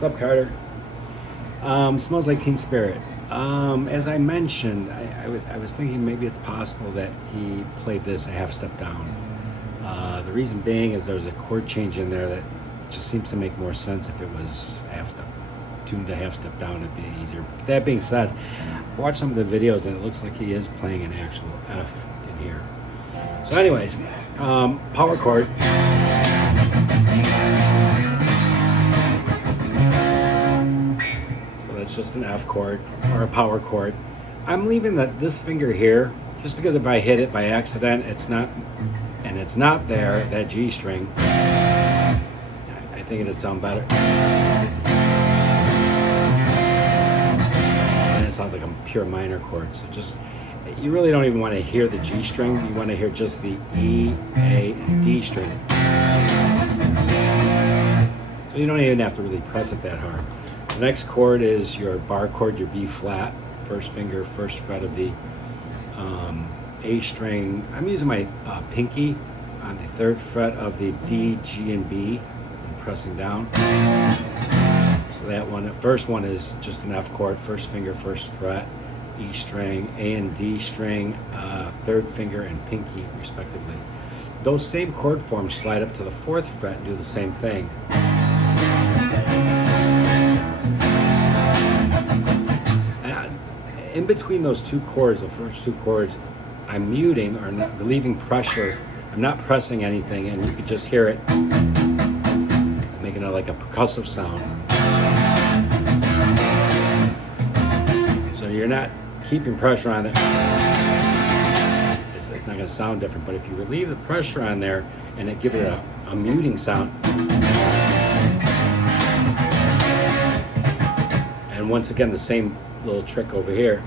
What's up, Carter? Smells like Teen Spirit. As I mentioned, I was thinking maybe it's possible that he played this a half step down. The reason being is there's a chord change in there that just seems to make more sense if it was a half step, tuned a half step down. It'd be easier. But that being said, watch some of the videos and it looks like he is playing an actual F in here. So, anyways, power chord. It's just an F chord or a power chord. I'm leaving this finger here just because if I hit it by accident, it's not there, that G string. I think it'd sound better. And it sounds like a pure minor chord. So just, you really don't even want to hear the G string. You want to hear just the E, A, and D string. So you don't even have to really press it that hard. The next chord is your bar chord, your B flat, first finger, first fret of the A string. I'm using my pinky on the third fret of the D, G, and B, and pressing down. So that one, the first one is just an F chord, first finger, first fret, E string, A and D string, third finger, and pinky, respectively. Those same chord forms slide up to the fourth fret and do the same thing. In between those two chords, the first two chords, I'm muting or not relieving pressure. I'm not pressing anything, and you could just hear it making it like a percussive sound. So you're not keeping pressure on it. It's not going to sound different, but if you relieve the pressure on there and it give it a muting sound, and once again the same little trick over here.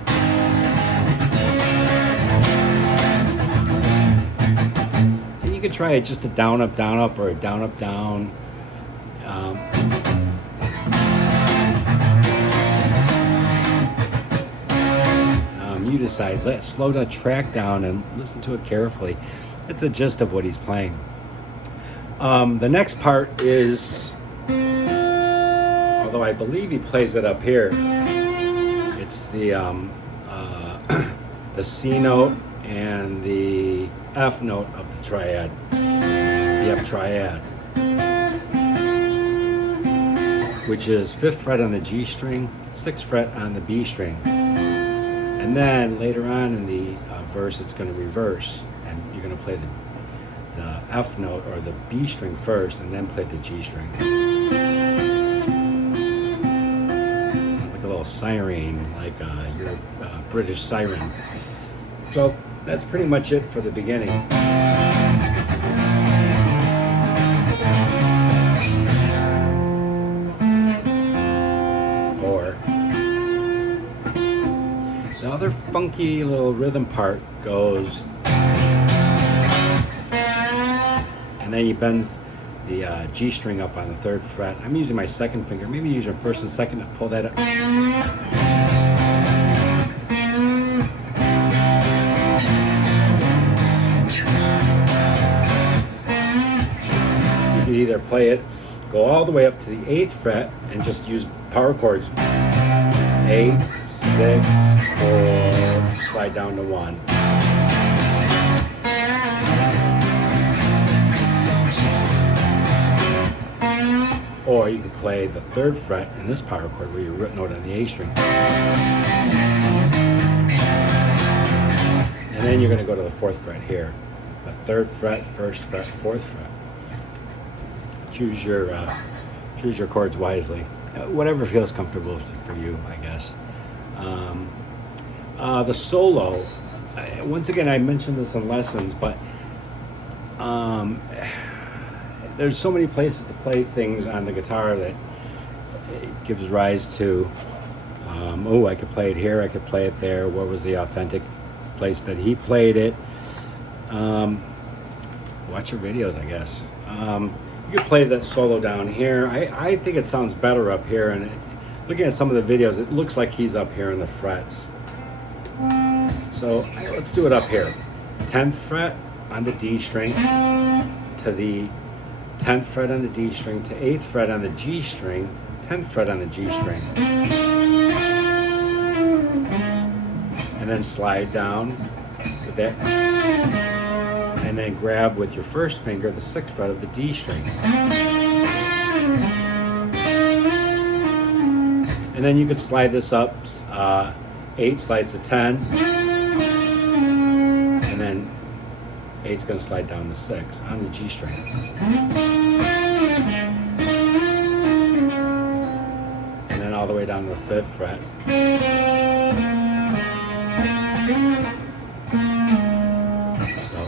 And you could try it just a down up, or a down up down. You decide. Let's slow the track down and listen to it carefully. That's the gist of what he's playing. The next part is, although I believe he plays it up here, it's the the C note and the F note of the triad, the F triad, which is 5th fret on the G string, 6th fret on the B string. And then later on in the verse, it's going to reverse, and you're going to play the F note or the B string first, and then play the G string. A little siren, like your British siren. So that's pretty much it for the beginning. Or the other funky little rhythm part goes, and then he bends the G string up on the 3rd fret. I'm using my 2nd finger. Maybe use your 1st and 2nd to pull that up. You could either play it, go all the way up to the 8th fret and just use power chords. 8, 6, 4, slide down to 1. Or you can play the 3rd fret in this power chord where you root note on the A string. And then you're going to go to the 4th fret here. The 3rd fret, 1st fret, 4th fret. Choose your chords wisely. Whatever feels comfortable for you, I guess. The solo, once again, I mentioned this in lessons, but there's so many places to play things on the guitar that it gives rise to, I could play it here, I could play it there. What was the authentic place that he played it? Watch your videos, I guess. You could play that solo down here. I think it sounds better up here, and looking at some of the videos, it looks like he's up here in the frets. So let's do it up here. 10th fret on the D string to the 10th fret on the D string to 8th fret on the G string, 10th fret on the G string. And then slide down with that. And then grab with your first finger the 6th fret of the D string. And then you could slide this up. 8 slides to 10. And then 8's going to slide down to 6 on the G string. And then all the way down to the 5th fret. So.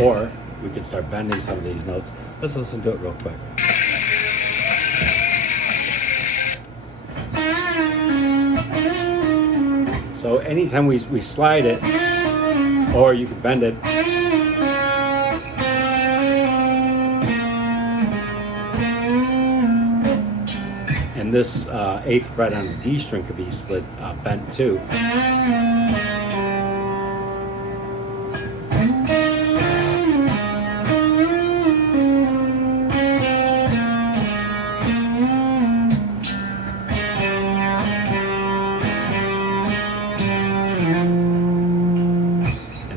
Or we could start bending some of these notes. Let's listen to it real quick. So anytime we slide it, or you can bend it, and this 8th fret on the D string could be bent too.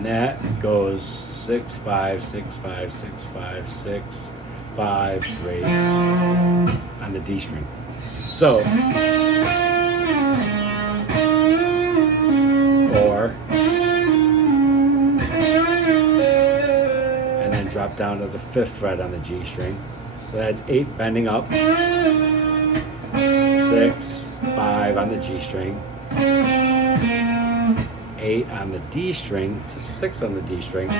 That goes 6 5 6 5 6 5 6 5 3 on the D string. So, or, and then drop down to the 5th fret on the G string. So that's 8 bending up, 6 5 on the G string. 8 on the D string to 6 on the D string. And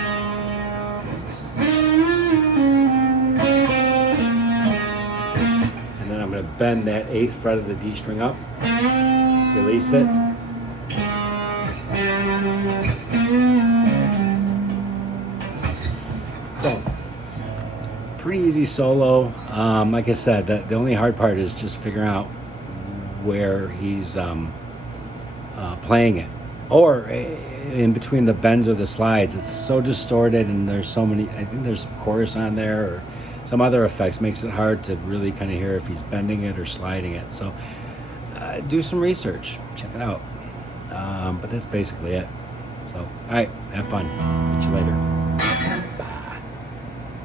then I'm going to bend that 8th fret of the D string up, release it. So, pretty easy solo. Like I said, the only hard part is just figuring out where he's playing it. Or in between the bends or the slides, it's so distorted, and there's so many. I think there's some chorus on there or some other effects, makes it hard to really kind of hear if he's bending it or sliding it. So do some research, check it out. But that's basically it. So, all right, have fun. Catch you later. Bye.